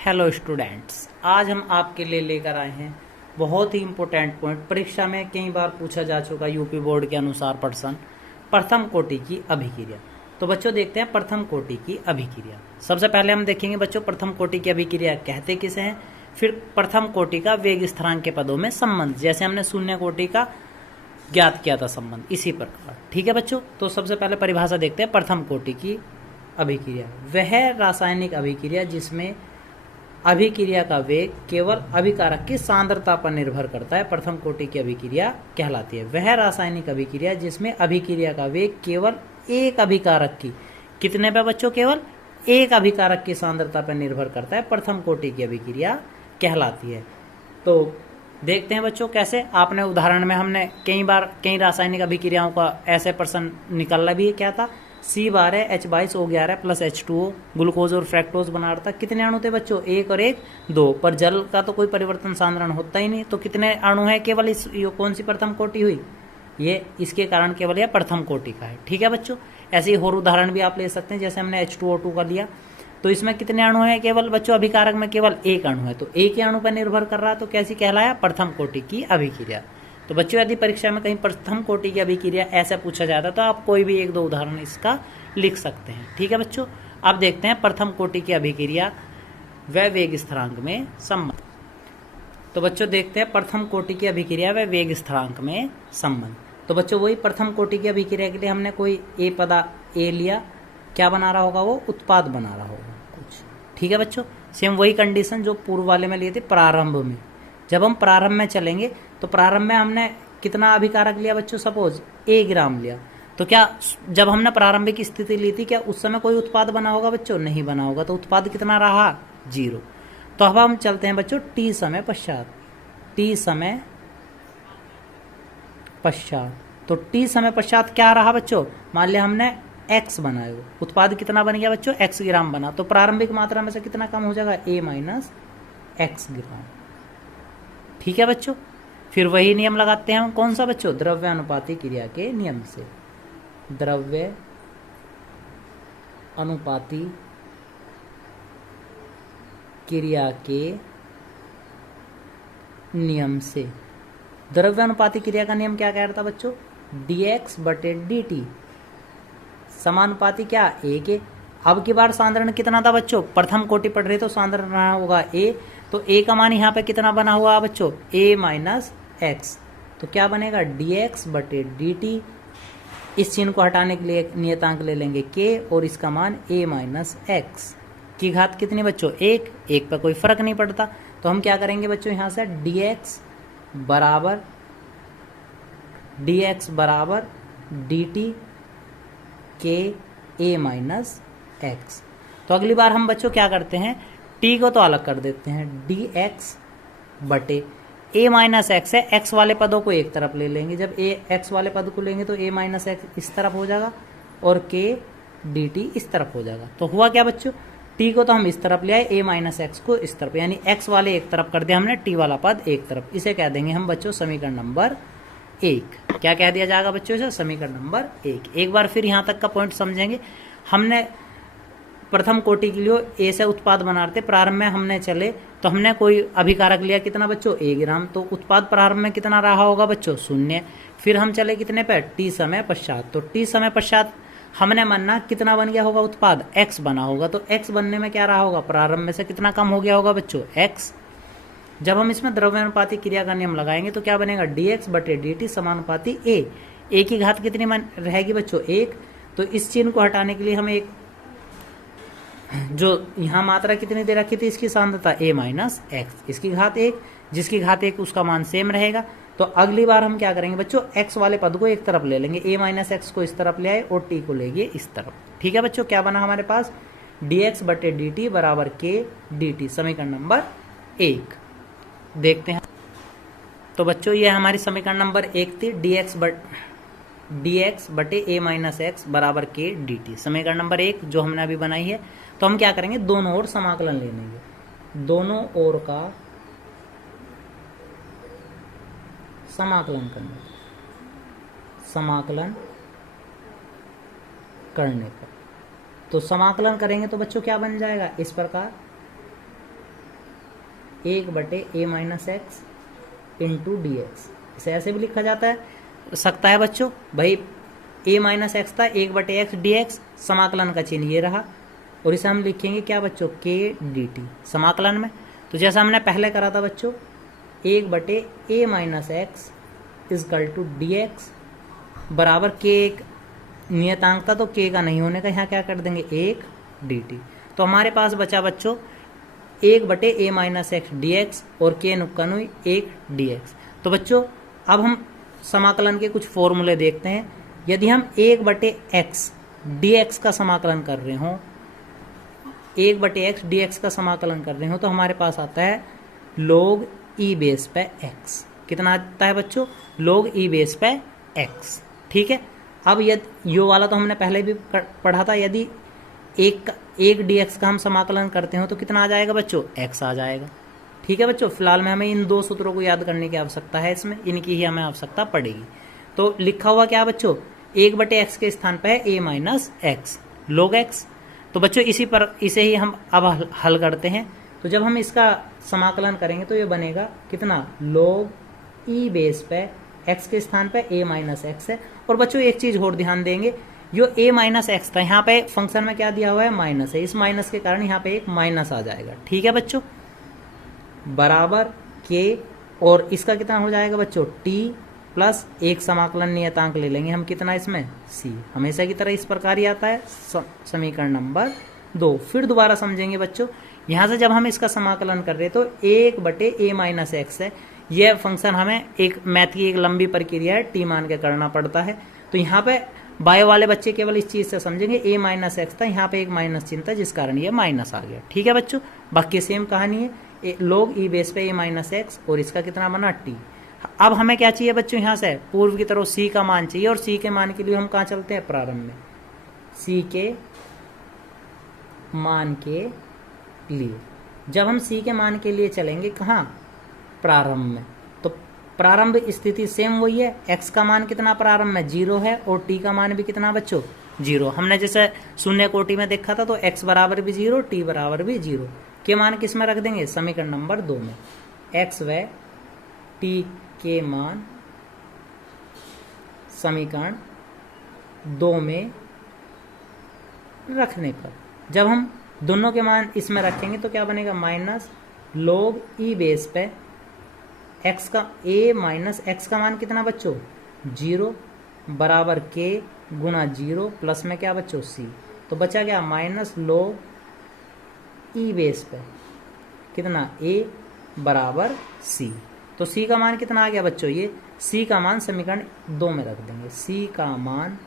Hello students, आज हम आपके लिए लेकर आए हैं बहुत ही इम्पोर्टेंट पॉइंट। परीक्षा में कई बार पूछा जा चुका यूपी बोर्ड के अनुसार प्रश्न, प्रथम कोटि की अभिक्रिया। तो बच्चों देखते हैं प्रथम कोटि की अभिक्रिया। सबसे पहले हम देखेंगे बच्चों प्रथम कोटि की अभिक्रिया कहते किसे हैं, फिर प्रथम कोटि का वेग स्थिरांक के पदों में संबंध, जैसे हमने शून्य कोटि का ज्ञात किया था संबंध, इसी प्रकार। ठीक है बच्चों, तो सबसे पहले परिभाषा देखते हैं प्रथम कोटि की अभिक्रिया। वह रासायनिक अभिक्रिया जिसमें अभिक्रिया का वेग केवल अभिकारक की सांद्रता पर निर्भर करता है, प्रथम कोटि की अभिक्रिया कहलाती है। वह रासायनिक अभिक्रिया जिसमें अभिक्रिया का वेग केवल एक अभिकारक की, कितने पे बच्चों, केवल एक अभिकारक की सांद्रता पर निर्भर करता है, प्रथम कोटि की अभिक्रिया कहलाती है। तो देखते हैं बच्चों कैसे। आपने उदाहरण में हमने कई बार कई रासायनिक अभिक्रियाओं का ऐसे प्रश्न निकाला भी है। क्या था, C12 H22O11 plus H2O glucose और फ्रैक्टोज बना रहा था। कितने अणु थे बच्चों, एक और एक दो, पर जल का तो कोई परिवर्तन सांद्रण होता ही नहीं, तो कितने अणु है केवल। इस कौन सी प्रथम कोटि हुई, ये इसके कारण केवल यह प्रथम कोटि का है। ठीक है बच्चों, ऐसे ही और उदाहरण भी आप ले सकते हैं, जैसे हमने H2O2 का लिया, तो इसमें कितने अणु हैं केवल बच्चों, अभिकारक में केवल एक अणु है, तो एक ही अणु पर निर्भर कर रहा है, तो कैसी कहलाया, प्रथम कोटि की अभिक्रिया। तो बच्चों यदि परीक्षा में कहीं प्रथम कोटि की अभिक्रिया ऐसा पूछा जाता है तो आप कोई भी एक दो उदाहरण इसका लिख सकते हैं। ठीक है बच्चों, अब देखते हैं प्रथम कोटि की अभिक्रिया व वेग स्थिरांक में संबंध। तो बच्चों देखते हैं प्रथम कोटि की अभिक्रिया व वेग स्थिरांक में संबंध। तो बच्चों वही प्रथम कोटि की अभिक्रिया के लिए हमने कोई ए पदा ए लिया, क्या बना रहा होगा, वो उत्पाद बना रहा होगा कुछ। ठीक है बच्चों, सेम वही कंडीशन जो पूर्व वाले में लिए थे प्रारंभ में। जब हम प्रारंभ में चलेंगे तो प्रारंभ में हमने कितना अभिकारक लिया बच्चों, सपोज ए ग्राम लिया, तो क्या जब हमने प्रारंभिक स्थिति ली थी क्या उस समय कोई उत्पाद बना होगा बच्चों, नहीं बना होगा, तो उत्पाद कितना रहा, 0। तो अब हम चलते हैं बच्चों टी समय पश्चात, टी समय पश्चात। तो टी समय पश्चात क्या रहा बच्चों, मान लिया हमने x बनाया, उत्पाद कितना बन गया बच्चों, x ग्राम बना, तो प्रारंभिक मात्रा में से कितना कम हो जाएगा, a माइनस x ग्राम। ठीक है बच्चों, फिर वही नियम लगाते हैं हम, कौन सा बच्चों, द्रव्य अनुपाती क्रिया के नियम से। द्रव्य अनुपाती क्रिया के नियम से। द्रव्य अनुपाती क्रिया का नियम क्या कह रहा था बच्चों, dx बटे dt समानुपाती क्या, a के। अब की बार सांद्रण कितना था बच्चों, प्रथम कोटि पढ़ रहे तो सांद्रण होगा a, तो a का मान यहाँ पे कितना बना हुआ बच्चों, a माइनस x, तो क्या बनेगा dx बटे dt। इस चिन्ह को हटाने के लिए नियतांक ले लेंगे k और इसका मान a माइनस x की घात कितनी बच्चों, एक, एक पर कोई फर्क नहीं पड़ता, तो हम क्या करेंगे बच्चों, यहाँ से dx बराबर dt के a माइनस x। तो अगली बार हम बच्चों क्या करते हैं, t को तो अलग कर देते हैं, dx बटे a माइनस एक्स है, x वाले पदों को एक तरफ ले लेंगे, जब x वाले पद को लेंगे तो a माइनस एक्स इस तरफ हो जाएगा और k dt इस तरफ हो जाएगा। तो हुआ क्या बच्चों, t को तो हम इस तरफ ले आए, a माइनस एक्स को इस तरफ, यानी x वाले एक तरफ कर दिया हमने, t वाला पद एक तरफ। इसे कह देंगे हम बच्चों समीकरण नंबर 1। क्या कह दिया जाएगा बच्चों इसे, समीकरण नंबर 1। एक बार फिर यहाँ तक का पॉइंट समझेंगे। हमने प्रथम कोटि के लिए ए से उत्पाद बना रहे थे, प्रारंभ में हमने चले तो हमने कोई अभिकारक लिया, कितना बच्चों, a ग्राम, तो उत्पाद प्रारंभ में कितना रहा होगा बच्चों, 0। फिर हम चले कितने पे, टी समय पश्चात, तो टी समय पश्चात हमने मानना कितना बन गया होगा उत्पाद, x बना होगा, तो x बनने में क्या रहा होगा, प्रारंभ में से कितना कम हो गया होगा बच्चों, x। जब हम इसमें द्रव्यानुपाती क्रिया का नियम लगाएंगे तो क्या बनेगा, dx बटे dt समानुपाती a की घात कितनी रहेगी बच्चों, 1। तो इस चिन्ह को हटाने के लिए हम एक, जो यहाँ मात्रा कितनी दे रखी थी, इसकी सांद्रता a माइनस एक्स, इसकी घात 1, जिसकी घात 1 उसका मान सेम रहेगा। तो अगली बार हम क्या करेंगे बच्चों, x वाले पद को एक तरफ ले लेंगे, a माइनस एक्स को इस तरफ ले आए और t को लेंगे इस तरफ। ठीक है बच्चों, क्या बना हमारे पास, dx बटे dt बराबर k dt, समीकरण नंबर 1। देखते हैं, तो बच्चों ये हमारी समीकरण नंबर 1 थी, dx बटे a माइनस एक्स बराबर k dt, समीकरण नंबर 1 जो हमने अभी बनाई है। तो हम क्या करेंगे, दोनों ओर समाकलन ले लेंगे, दोनों ओर का समाकलन करने पर, तो समाकलन करेंगे तो बच्चों क्या बन जाएगा, इस प्रकार 1/a-x इंटू डी एक्स। इसे ऐसे भी लिखा जाता है सकता है बच्चों, भाई a-x था 1/x dx, समाकलन का चिन्ह ये रहा, और इसे हम लिखेंगे क्या बच्चों, k dt समाकलन में। तो जैसा हमने पहले करा था बच्चों, 1/a-x इजकल टू dx बराबर k, एक नियतांक था तो k का नहीं होने का, यहाँ क्या कर देंगे 1 dt। तो हमारे पास बचा बच्चों 1/a-x dx और k नुक्कन हुई 1 dx। तो बच्चों अब हम समाकलन के कुछ फॉर्मूले देखते हैं। यदि हम 1/x dx का समाकलन कर रहे हों, 1/x dx का समाकलन कर रहे हो, तो हमारे पास आता है log e बेस पे x। कितना आता है बच्चों, log e बेस पे x। ठीक है, अब यदि यो वाला तो हमने पहले भी पढ़ा था, यदि 1 dx का हम समाकलन करते हो तो कितना आ जाएगा बच्चों, x आ जाएगा। ठीक है बच्चों, फिलहाल में हमें इन दो सूत्रों को याद करने की आवश्यकता है, इसमें इनकी ही हमें आवश्यकता पड़ेगी। तो लिखा हुआ क्या बच्चों, 1/x के स्थान पर है a-x log x। तो बच्चों इसे ही हम अब हल करते हैं। तो जब हम इसका समाकलन करेंगे तो ये बनेगा कितना, log e बेस पे x के स्थान पे a-x है। और बच्चों एक चीज और ध्यान देंगे, जो a-x था यहाँ पे फंक्शन में क्या दिया हुआ है, माइनस है, इस माइनस के कारण यहाँ पे एक माइनस आ जाएगा। ठीक है बच्चों, बराबर k, और इसका कितना हो जाएगा बच्चों t प्लस एक समाकलन नियतांक ले लेंगे हम, कितना इसमें c, हमेशा की तरह इस प्रकार ही आता है समीकरण नंबर 2। फिर दोबारा समझेंगे बच्चों, यहाँ से जब हम इसका समाकलन कर रहे तो 1/a-x है, यह फंक्शन हमें एक मैथ की एक लंबी प्रक्रिया है, t मान के करना पड़ता है। तो यहाँ पे बायो वाले बच्चे केवल इस चीज से समझेंगे, a-x था, यहाँ पे एक माइनस चिन्ह था जिस कारण ये माइनस आ गया। ठीक है बच्चों, बाकी सेम कहानी है, log e बेस पे a-x और इसका कितना बना t। अब हमें क्या चाहिए बच्चों, यहाँ से पूर्व की तरफ c का मान चाहिए, और c के मान के लिए हम कहाँ चलते हैं, प्रारंभ में। c के मान के लिए जब हम c के मान के लिए चलेंगे कहाँ, प्रारंभ में, तो प्रारंभ स्थिति सेम वही है, x का मान कितना प्रारंभ में 0 है, और t का मान भी कितना बच्चों 0। हमने जैसे शून्य कोटि में देखा था, तो x बराबर भी 0, t बराबर भी 0 के मान किस में रख देंगे, समीकरण नंबर 2 में। x व t के मान समीकरण 2 में रखने पर जब हम दोनों के मान इसमें रखेंगे तो क्या बनेगा, माइनस log e बेस पे x का a-x का मान कितना बच्चों 0 बराबर k गुना 0 प्लस में क्या बच्चों c। तो बचा क्या, माइनस log e बेस पे कितना a बराबर c। तो c का मान कितना आ गया बच्चों, ये c का मान समीकरण 2 में रख देंगे, c का मान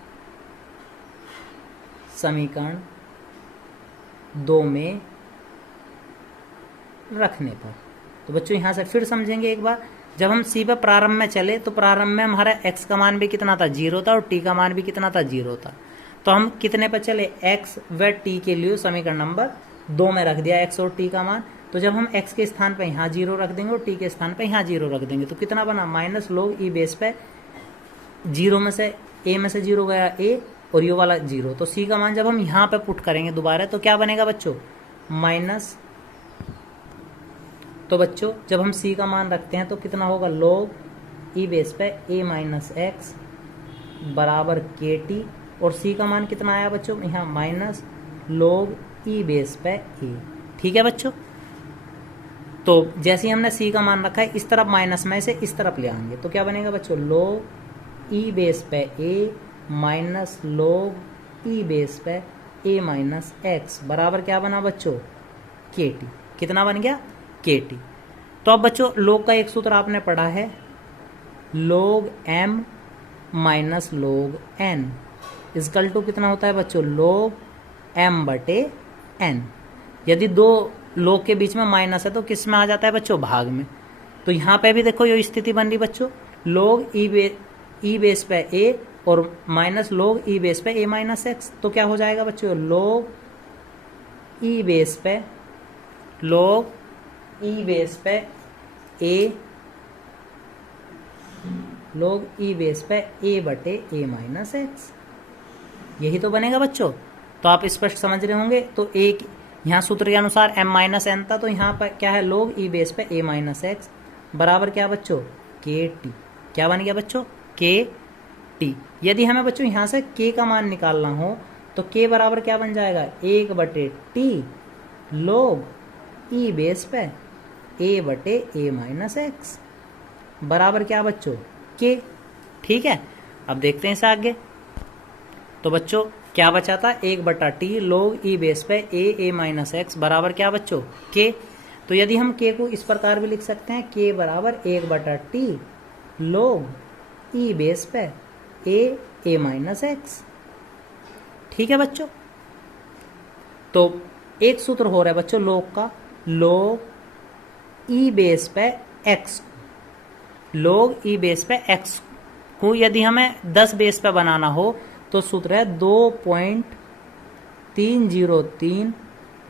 समीकरण 2 में रखने पर। तो बच्चों यहाँ से फिर समझेंगे एक बार, जब हम c पर प्रारंभ में चले तो प्रारंभ में हमारा x का मान भी कितना था 0 था, और t का मान भी कितना था 0 था। तो हम कितने पर चले, x व t के लिए समीकरण नंबर 2 में रख दिया x और t का मान। तो जब हम x के स्थान पर यहाँ 0 रख देंगे और t के स्थान पर यहाँ 0 रख देंगे, तो कितना बना, माइनस log e बेस पे 0 में से a में से 0 गया a, और ये वाला 0। तो c का मान जब हम यहाँ पे पुट करेंगे दोबारा तो क्या बनेगा बच्चों, माइनस। तो बच्चों जब हम c का मान रखते हैं तो कितना होगा, log e बेस पे a-x बराबर kt, और c का मान कितना आया बच्चों, यहाँ माइनस log e बेस पे a। ठीक है बच्चों, तो जैसे ही हमने c का मान रखा है, इस तरफ माइनस में से इस तरफ ले आएंगे तो क्या बनेगा बच्चों, log e बेस पे a minus log e base पे a-x बराबर क्या बना बच्चों, kt। कितना बन गया, kt। तो अब बच्चों log का एक सूत्र आपने पढ़ा है, log m minus log n equal to कितना होता है बच्चों, log m/n। यदि दो log के बीच में माइनस है तो किस में आ जाता है बच्चों, भाग में। तो यहाँ पे भी देखो ये स्थिति बन रही बच्चों, log e बेस पे a और माइनस log e बेस पे a-x। तो क्या हो जाएगा बच्चों, log e बेस पे a/a-x, यही तो बनेगा बच्चों। तो आप स्पष्ट समझ रहे होंगे। तो एक यहाँ सूत्र के अनुसार m माइनस एन था, तो यहाँ पर क्या है log e बेस पे a माइनस एक्स बराबर क्या बच्चों के टी। क्या बन गया बच्चों के टी। यदि हमें बच्चों यहाँ से k का मान निकालना हो तो k बराबर क्या बन जाएगा 1/t log e बेस पे a/a माइनस एक्स बराबर क्या बच्चों k। ठीक है, अब देखते हैं इसे आगे। तो बच्चों क्या बचा था 1/t log e बेस पे a माइनस एक्स बराबर क्या बच्चों k। तो यदि हम k को इस प्रकार भी लिख सकते हैं k बराबर 1/t log e बेस पे a माइनस एक्स। ठीक है बच्चों, तो एक सूत्र हो रहा है बच्चों log का, log e बेस पे x, log e बेस पे x को यदि हमें 10 बेस पे बनाना हो तो सूत्र है 2.303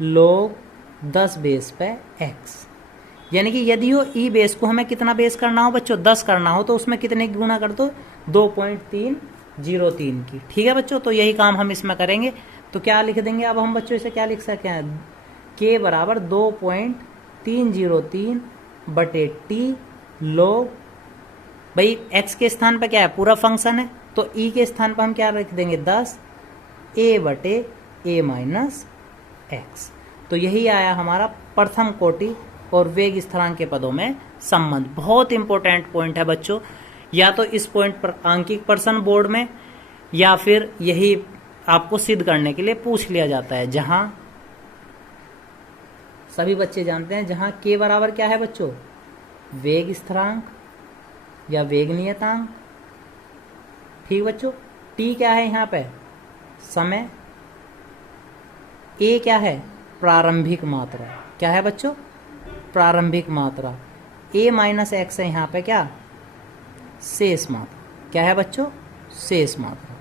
log 10 बेस पे x। यानी कि यदि वो e बेस को हमें कितना बेस करना हो बच्चों 10 करना हो तो उसमें कितने की गुणा कर दो 2.303 की। ठीक है बच्चों, तो यही काम हम इसमें करेंगे। तो क्या लिख देंगे अब हम बच्चों इसे क्या लिख सकते हैं k बराबर 2.303 बटे t log, भाई x के स्थान पर क्या है पूरा फंक्शन है, तो e के स्थान पर हम क्या रख देंगे 10 a बटे a माइनस एक्स। तो यही आया हमारा प्रथम कोटि और वेग स्थिरांक के पदों में संबंध। बहुत इंपॉर्टेंट पॉइंट है बच्चों, या तो इस पॉइंट पर आंकिक प्रश्न बोर्ड में या फिर यही आपको सिद्ध करने के लिए पूछ लिया जाता है, जहां सभी बच्चे जानते हैं जहां k बराबर क्या है बच्चों वेग स्थिरांक या वेग नियतांक। ठीक बच्चों, t क्या है यहाँ पे समय, a क्या है प्रारंभिक मात्रा, क्या है बच्चों प्रारंभिक मात्रा, a माइनस एक्स है यहाँ पे क्या शेष मात्रा, क्या है बच्चों शेष मात्रा।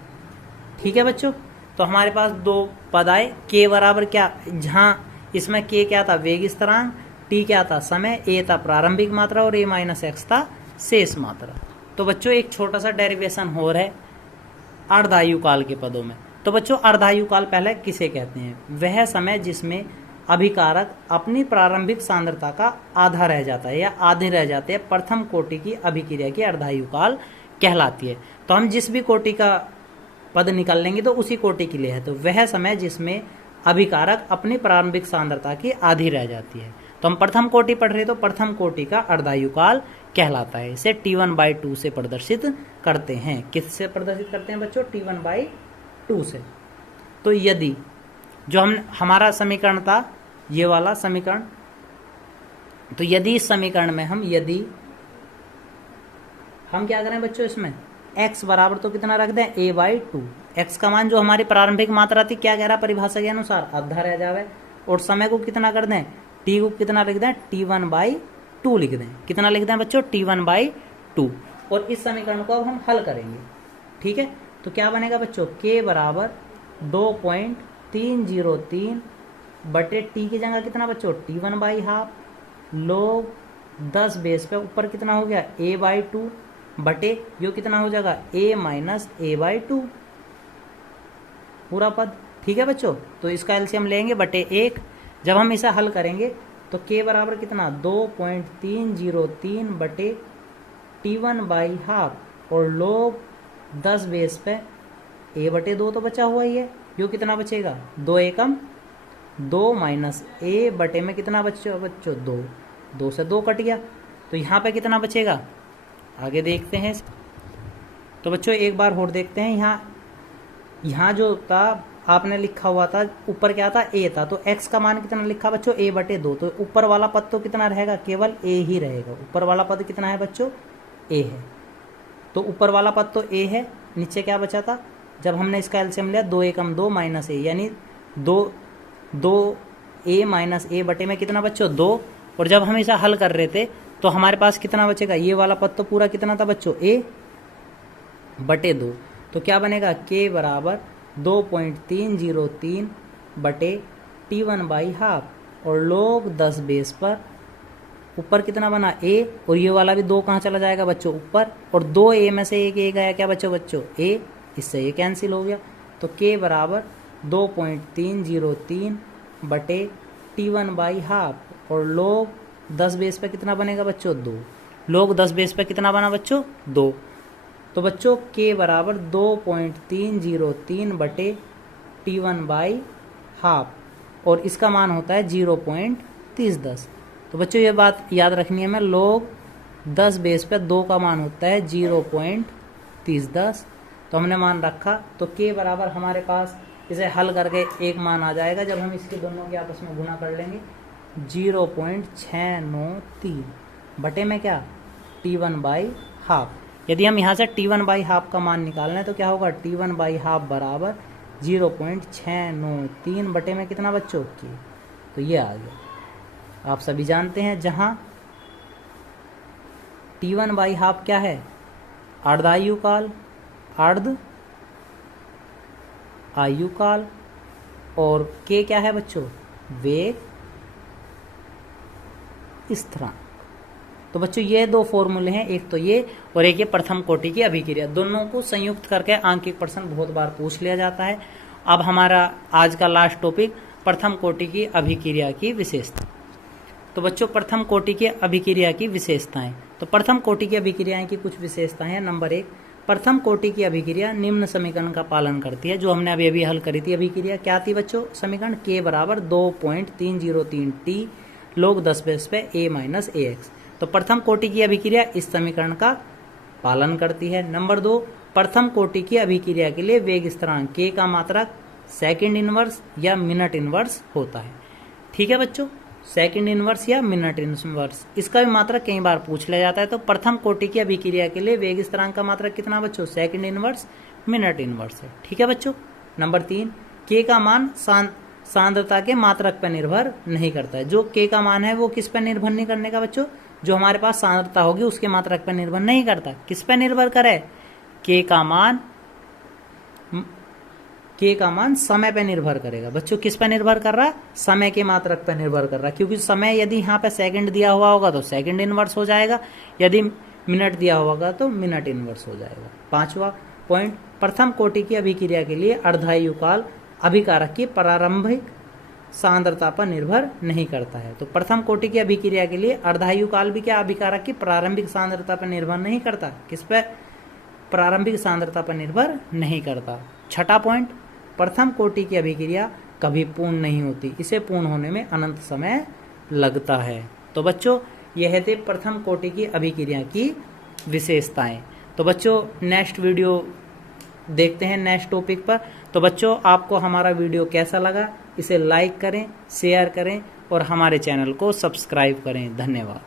ठीक है बच्चों, तो हमारे पास दो पद आए, k बराबर क्या, जहां इसमें k क्या था वेग स्थिरांक, t क्या था समय, a था प्रारंभिक मात्रा और a माइनस एक्स था शेष मात्रा। तो बच्चों एक छोटा सा डेरिवेशन हो रहा है अर्धायुकाल के पदों में। तो बच्चों अर्धायुकाल पहले किसे कहते हैं, वह समय जिसमें अभिकारक अपनी प्रारंभिक सांद्रता का आधा रह जाता है या आधे रह जाते हैं, प्रथम कोटि की अभिक्रिया की अर्धायुकाल कहलाती है। तो हम जिस भी कोटि का पद निकाल लेंगे तो उसी कोटि के लिए है। तो वह समय जिसमें अभिकारक अपनी प्रारंभिक सांद्रता की आधी रह जाती है। तो हम प्रथम कोटि पढ़ रहे तो प्रथम कोटि का अर्धायुकाल कहलाता है। इसे T1/2 से प्रदर्शित करते हैं। किससे प्रदर्शित करते हैं बच्चों T1/2 से। तो यदि जो हमारा समीकरण था ये वाला समीकरण, तो यदि इस समीकरण में हम क्या करें बच्चों, इसमें x बराबर तो कितना रख दें a/2, x का मान जो हमारी प्रारंभिक मात्रा थी क्या कह रहा परिभाषा के अनुसार आधा रह जावे, और समय को कितना कर दें t को कितना लिख दें T1/2 लिख दें। कितना लिख दें बच्चों T1/2। और इस समीकरण को अब हम हल करेंगे। ठीक है, तो क्या बनेगा बच्चों k बराबर 2.303 बटे t की जगह कितना बच्चों T1/2 log 10 बेस पे ऊपर कितना हो गया a/2 बटे यो कितना हो जाएगा a माइनस a/2 पूरा पद। ठीक है बच्चों, तो इसका एलसीएम लेंगे बटे 1। जब हम इसे हल करेंगे तो k बराबर कितना 2.303 बटे T1/2 और log 10 बेस पे a/2 तो बचा हुआ ही है, यो कितना बचेगा 2 एकम 2 माइनस a बटे में कितना बच्चों 2 से 2 कट गया, तो यहाँ पे कितना बचेगा आगे देखते हैं। तो बच्चों एक बार और देखते हैं, यहाँ जो था आपने लिखा हुआ था ऊपर क्या था a था, तो x का मान कितना लिखा बच्चों a/2, तो ऊपर वाला पद तो कितना रहेगा केवल a ही रहेगा। ऊपर वाला पद कितना है बच्चों a है, तो ऊपर वाला पद तो a है, नीचे क्या बचा था जब हमने इसका एलसीएम लिया 2 एकम 2 माइनस a यानी 2 a माइनस a बटे में कितना बच्चों 2, और जब हम इसे हल कर रहे थे तो हमारे पास कितना बचेगा ये वाला पद तो पूरा कितना था बच्चों a/2। तो क्या बनेगा k बराबर 2.303 बटे T1/2 और log 10 बेस पर ऊपर कितना बना a, और ये वाला भी 2 कहाँ चला जाएगा बच्चों ऊपर, और 2a में से एक a गया क्या बच्चों a, इससे ये कैंसिल हो गया। तो k बराबर 2.303 बटे T1 बाई हाफ, और log 10 बेस पे कितना बनेगा बच्चों 2, log 10 बेस पे कितना बना बच्चों 2। तो बच्चों k बराबर 2.303 बटे T1 बाई हाफ, और इसका मान होता है 0.3010। तो बच्चों ये बात याद रखनी है, मैं log 10 बेस पे 2 का मान होता है 0.3010। तो हमने मान रखा, तो k बराबर हमारे पास इसे हल करके एक मान आ जाएगा, जब हम इसके दोनों के आपस में गुणा कर लेंगे 0.693 बटे में क्या T1 बाई हाफ। यदि हम यहाँ से T1 बाई हाफ का मान निकालना है तो क्या होगा, T1 बाई हाफ बराबर 0.693 बटे में कितना बच्चों की, तो ये आ गया। आप सभी जानते हैं जहाँ T1 बाई हाफ क्या है, अर्ध आयुकाल, अर्ध आयुकाल, और k क्या है बच्चों, वेग स्थिरांक। तो बच्चों ये दो फॉर्मूले हैं, एक तो ये और एक ये प्रथम कोटि की अभिक्रिया, दोनों को संयुक्त करके आंकिक प्रश्न बहुत बार पूछ लिया जाता है। अब हमारा आज का लास्ट टॉपिक प्रथम कोटि की अभिक्रिया की विशेषता। तो बच्चों प्रथम कोटि की अभिक्रिया की विशेषताएं, तो प्रथम कोटि की अभिक्रियाएं की कुछ विशेषताएं हैं। नंबर 1, प्रथम कोटि की अभिक्रिया निम्न समीकरण का पालन करती है, जो हमने अभी हल करी थी। अभिक्रिया क्या थी बच्चों, समीकरण k बराबर 2.303 t log 10 बेस पे a माइनस ax। तो प्रथम कोटि की अभिक्रिया इस समीकरण का पालन करती है। नंबर 2, प्रथम कोटि की अभिक्रिया के लिए वेग स्थिरांक k का मात्रक सेकंड इनवर्स या मिनट इनवर्स होता है। ठीक है बच्चों, सेकंड इनवर्स या मिनट इनवर्स, इसका भी मात्रक कई बार पूछ लिया जाता है। तो प्रथम कोटि की अभिक्रिया के लिए वेग स्थिरांक का मात्रक कितना बच्चों, सेकंड इनवर्स मिनट इनवर्स है। ठीक है बच्चों। नंबर 3, k का मान सांद्रता के मात्रक पर निर्भर नहीं करता है। जो k का मान है वो किस पर निर्भर नहीं करने का बच्चों, जो हमारे पास सांद्रता होगी उसके मात्रक पर निर्भर नहीं करता। किस पर निर्भर करे, k का मान समय पे निर्भर करेगा बच्चों। किस पे निर्भर कर रहा है, समय के मात्रक पे निर्भर कर रहा है, क्योंकि समय यदि यहाँ पे सेकंड दिया हुआ होगा तो सेकंड इनवर्स हो जाएगा, यदि मिनट दिया होगा तो मिनट इनवर्स हो जाएगा। 5वां पॉइंट, प्रथम कोटि की अभिक्रिया के लिए अर्धायुकाल अभिकारक की प्रारंभिक सांद्रता पर निर्भर नहीं करता है। तो प्रथम कोटि की अभिक्रिया के लिए अर्धायुकाल भी क्या अभिकारक की प्रारंभिक सांद्रता पर निर्भर नहीं करता। किस पे, प्रारंभिक सांद्रता पर निर्भर नहीं करता। 6वां पॉइंट, प्रथम कोटि की अभिक्रिया कभी पूर्ण नहीं होती, इसे पूर्ण होने में अनंत समय लगता है। तो बच्चों यह थे प्रथम कोटि की अभिक्रिया की विशेषताएं। तो बच्चों नेक्स्ट वीडियो देखते हैं नेक्स्ट टॉपिक पर। तो बच्चों आपको हमारा वीडियो कैसा लगा, इसे लाइक करें, शेयर करें और हमारे चैनल को सब्सक्राइब करें। धन्यवाद।